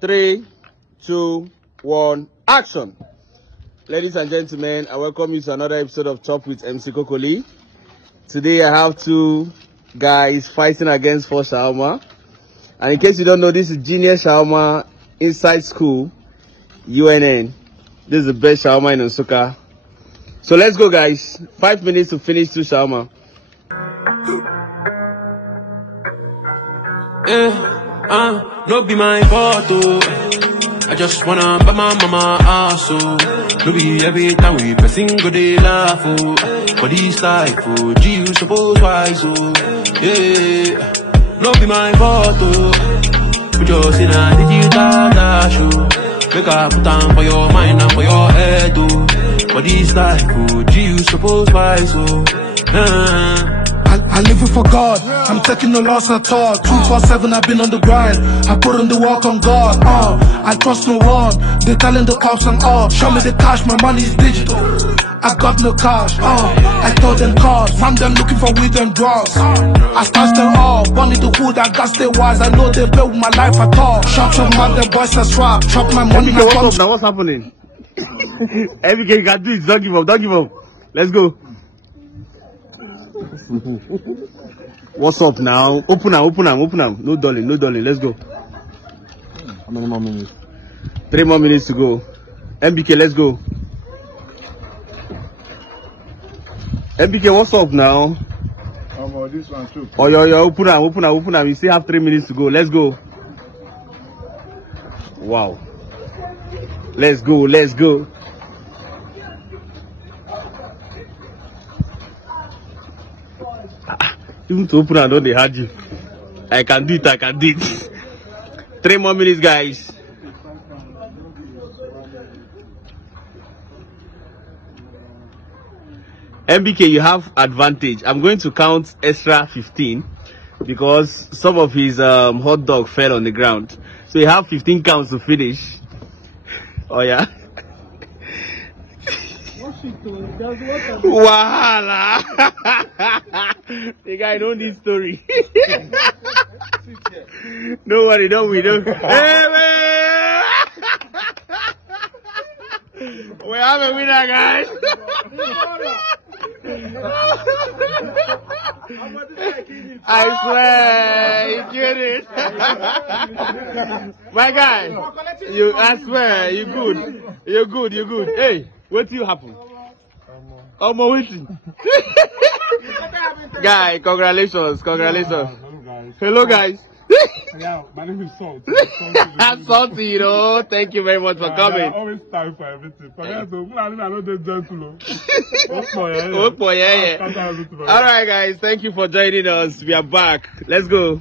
3, 2, 1, action! Ladies and gentlemen, I welcome you to another episode of Chop with MC Kokoli. Today I have two guys fighting against 4 Shawarma. And in case you don't know, this is Genius Shawarma inside school, UNN. This is the best shawarma in Nsukka. So let's go, guys. 5 minutes to finish 2 shawarma. No be my photo. I just wanna buy my mama ass. No be every time we pressing go they laugh. For this life, G you suppose why so. Yeah, no be my photo. We just in a digital dash. Make a put on for your mind and for your head. For this life, G you suppose why so. I live it for God, I'm taking no loss at all. 247, I've been on the grind, I put on the work on God. I trust no one, they telling the cops I'm off. Show me the cash, my money is digital, I got no cash. I told them cars, found them looking for weed and drugs. I snatched them all, born in the hood, I got stay wise. I know they play with my life at all. Shop, man, the boys are swap, chop my money. What's up now? What's happening? Everything you can do is don't give up, don't give up. Let's go. What's up now? Open up. No darling, let's go. How many more minutes? 3 more minutes to go. MBK, let's go. MBK, what's up now? This one too. Oh, yeah, open up. You still have 3 minutes to go. Let's go. Wow. Let's go. Even to open and they had you. I can do it. 3 more minutes, guys. MBK, you have advantage. I'm going to count extra 15 because some of his hot dog fell on the ground. So you have 15 counts to finish. Oh yeah. Wahala. The guy know this story. Don't worry, don't we? Hey, we have a winner, guys. I swear, you get it. My guy, I swear, you're good. Hey, what do you happen? Waiting. Guy, congratulations. Hello, guys. Yeah, my name is Salt. I'm salty, you know. Thank you very much for coming. I always time for everything. Forget to, I know the gentle. Yeah. All right, guys. Thank you for joining us. We are back. Let's go.